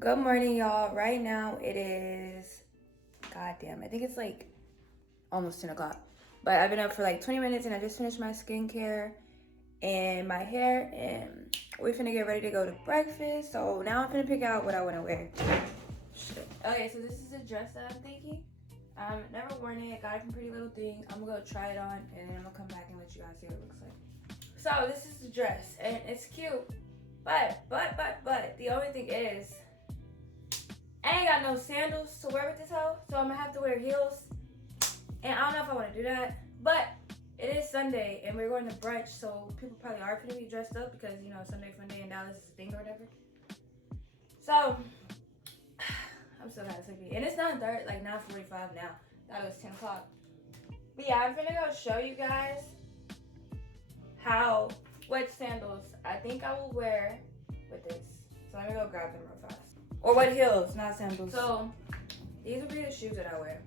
Good morning, y'all. Right now it is, goddamn, I think it's like almost 10 o'clock. But I've been up for like 20 minutes and I just finished my skincare and my hair, and we're finna get ready to go to breakfast. So now I'm finna pick out what I wanna wear. Shit. Okay, so this is a dress that I'm thinking. Never worn it, got it from Pretty Little Thing. I'm gonna go try it on and then I'm gonna come back and let you guys see what it looks like. So this is the dress and it's cute. But the only thing is, I ain't got no sandals to wear with this hoe, so I'm gonna have to wear heels. And I don't know if I wanna do that, but it is Sunday and we're going to brunch, so people probably are gonna be dressed up because, you know, Sunday fun day in Dallas is a thing or whatever. So, I'm still kind of sleepy. And it's 9:30, like 9:45 now. Thought it was 10 o'clock. But yeah, I'm gonna go show you guys what sandals I think I will wear with this. So let me go grab them real fast. Or what heels, not sandals. So these would be the shoes that I wear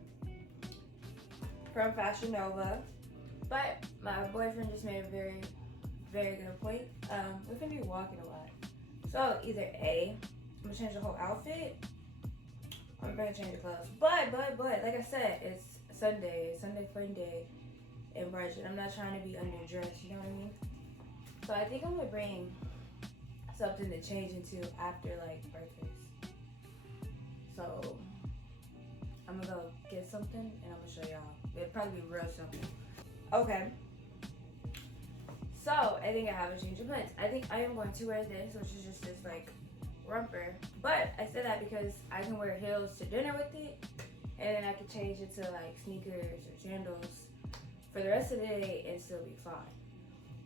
from Fashion Nova. But my boyfriend just made a very, very good point. We're gonna be walking a lot. So either A, I'm gonna change the whole outfit, or I'm gonna change the clothes. But, like I said, it's Sunday fun day, and brunch, and I'm not trying to be underdressed, you know what I mean? So I think I'm gonna bring something to change into after like breakfast. So I'm gonna go get something and I'm gonna show y'all. It'll probably be real simple. Okay. So I think I have a change of plans. I think I am going to wear this, which is just this like romper. But I said that because I can wear heels to dinner with it, and then I can change it to like sneakers or sandals for the rest of the day and still be fine.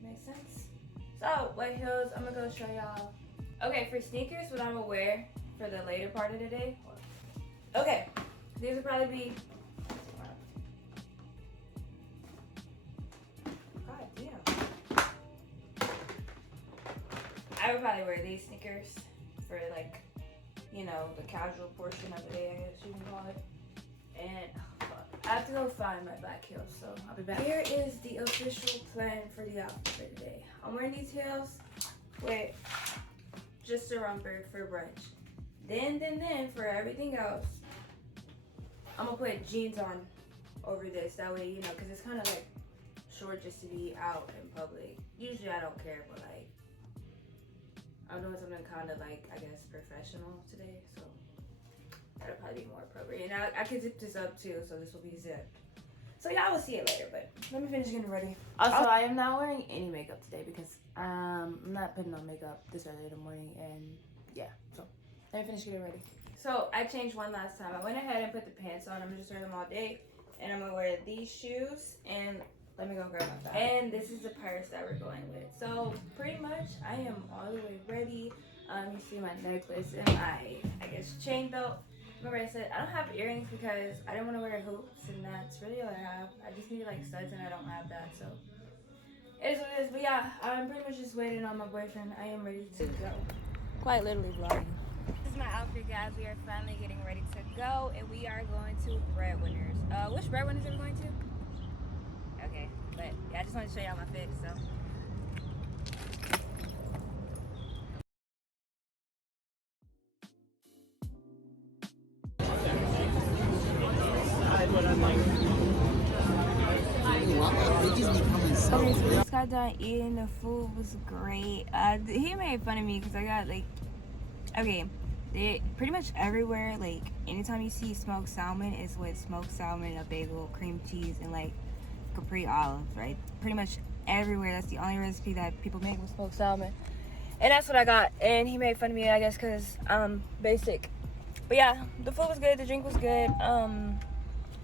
Makes sense? So what heels I'm gonna go show y'all. Okay, for sneakers, what I'm gonna wear for the later part of the day. Okay, these would probably be, god damn. I would probably wear these sneakers for like, you know, the casual portion of the day, I guess you can call it. And I have to go find my black heels, so I'll be back. Here is the official plan for the outfit for today. I'm wearing these heels with just a romper for brunch. Then for everything else, I'm gonna put jeans on over this. That way, you know, because it's kind of like short just to be out in public. Usually I don't care, but like I'm doing something kind of like, I guess, professional today, so that'll probably be more appropriate. And I can zip this up too, so this will be zipped. So y'all will see it later, but let me finish getting ready. Also, I am not wearing any makeup today because I'm not putting on makeup this early in the morning, and yeah, so let me finish getting ready. So I changed one last time. I went ahead and put the pants on. I'm gonna just wear them all day, and I'm gonna wear these shoes, and let me go grab my bag. And this is the purse that we're going with. So pretty much I am all the way ready. You see my necklace and my, I guess, chain belt. Remember I said I don't have earrings because I didn't want to wear hoops, and that's really all I have. I just need like studs and I don't have that, so it is what it is. But yeah, I'm pretty much just waiting on my boyfriend. I am ready to go. Quite literally vlogging. This is my outfit, guys. We are finally getting ready to go, and we are going to Breadwinners. Which Breadwinners are we going to? Okay, but yeah, I just wanted to show y'all my fit, so. Okay, so we just got done eating. The food was great. He made fun of me because I got like, okay, they pretty much everywhere, like anytime you see smoked salmon, it's with smoked salmon, a bagel, cream cheese, and like Capri olives, right? Pretty much everywhere. That's the only recipe that people make with smoked salmon, and that's what I got. And he made fun of me, I guess, because basic. But yeah, the food was good. The drink was good.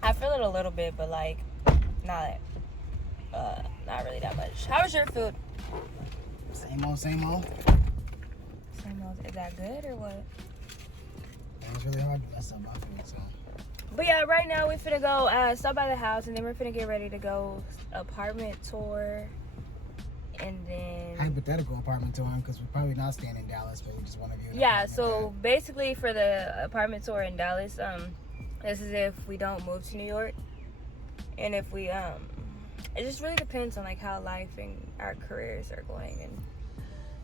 I feel it a little bit, but like not really that much. How was your food? Same old, same old. Same old. Is that good or what? It was really hard to mess up my food, so. But yeah, right now we finna go stop by the house, and then we're finna get ready to go apartment tour, and then Hypothetical apartment tour, because we're probably not staying in Dallas, but we just want to view. Yeah, so basically for the apartment tour in Dallas, this is if we don't move to New York, and if we it just really depends on like how life and our careers are going, and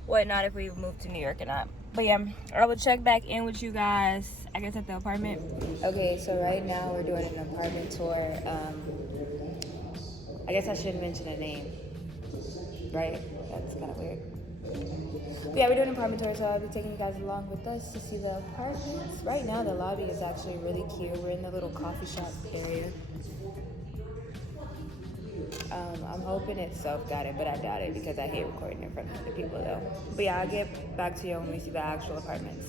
whatnot if we move to New York or not. But yeah, I will check back in with you guys, I guess, at the apartment. Okay, so right now we're doing an apartment tour. I guess I should mention a name, right? That's kind of weird. But yeah, we're doing an apartment tour, so I'll be taking you guys along with us to see the apartments. Right now, the lobby is actually really cute. We're in the little coffee shop area. I'm hoping it's self-guided, but I doubt it because I hate recording in front of other people though. But yeah, I'll get back to you when we see the actual apartments.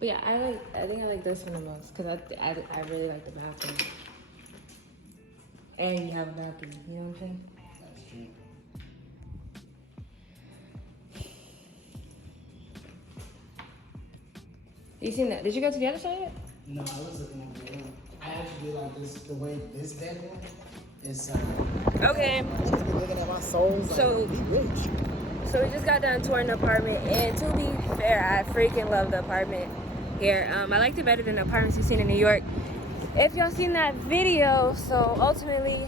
But yeah, I think I like this one the most because I really like the bathroom. And you have a bathroom, you know what I'm saying? That's true. You seen that? Did you go to the other side yet? No, I was looking at the room. I actually do like this, the way this bedroom is. Okay. Looking at my soles. So, like, be rich. So we just got done touring the apartment, and to be fair, I freaking love the apartment here. I liked it better than the apartments you've seen in New York. If y'all seen that video, so ultimately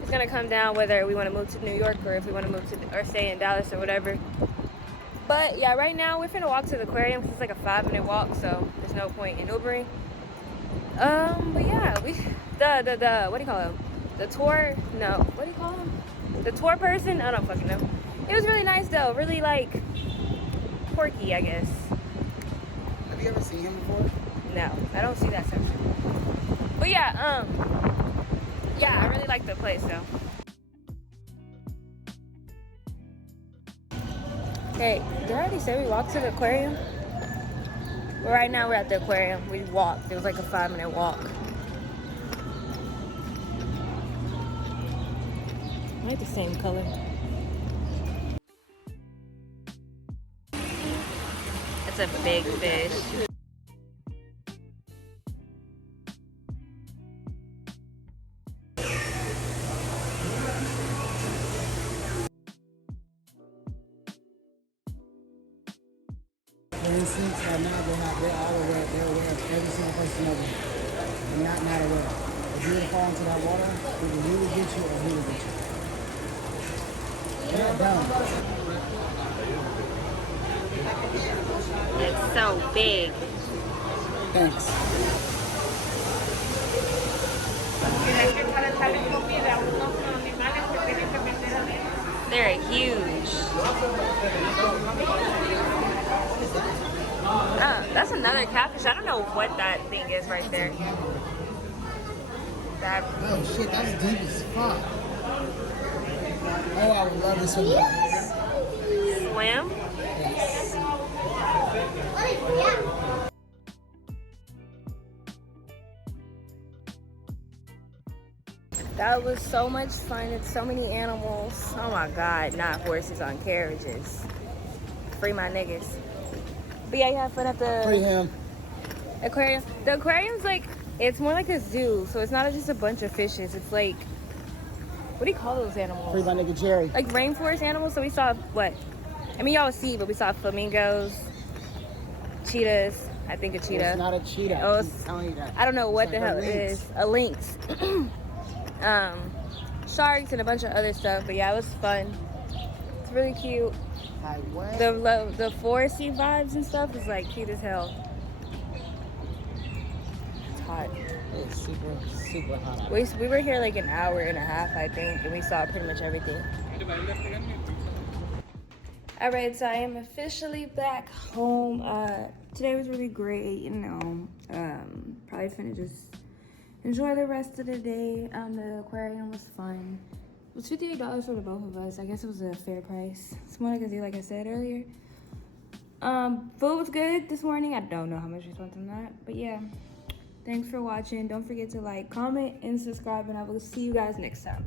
it's gonna come down whether we want to move to New York or if we want to move to or stay in Dallas or whatever. But yeah, right now we're finna walk to the aquarium because it's like a 5-minute walk, so there's no point in Ubering. But yeah, the what do you call him? The tour? No, what do you call him? The tour person? I don't fucking know. It was really nice though, really like quirky, I guess. Have you ever seen him before? No, I don't see that section. But yeah, I really like the place though. Hey, did I already say we walked to the aquarium? Well, right now we're at the aquarium. We walked. It was like a 5-minute walk. I like the same color. That's a big fish. For instance, right now they're all aware. They're aware of every single person of them. And not aware. If you were to fall into that water, it will really get you or he will get you. They're dumb. It's so big. Thanks. They're huge. That's another catfish. I don't know what that thing is right there. That. Oh shit, that's deep as fuck. Oh, I would love to swim with this. Swim? Yes. That was so much fun. It's so many animals. Oh my god, not horses on carriages. Free my niggas. But yeah, you had fun at the Free him. aquarium. The aquarium's like, it's more like a zoo, so it's not just a bunch of fishes. It's like, what do you call those animals? Free my nigga Jerry. Like rainforest animals. So we saw what? I mean, y'all see, but we saw flamingos, cheetahs. I think a cheetah. It's not a cheetah. Oh, He's telling you that. I don't know what It's the like hell a it lynx. is. A lynx. Sharks and a bunch of other stuff. But yeah, it was fun. It's really cute. Like what? The foresty vibes and stuff is like cute as hell. It's hot. It's super, super hot. We were here like an hour and a half, I think, and we saw pretty much everything. Alright, so I am officially back home. Today was really great, you know. Probably finna just enjoy the rest of the day. The aquarium was fun. It was $58 for the both of us. I guess it was a fair price. It's more like a deal, like I said earlier. Food was good this morning. I don't know how much we spent on that, but yeah. Thanks for watching. Don't forget to like, comment, and subscribe, and I will see you guys next time.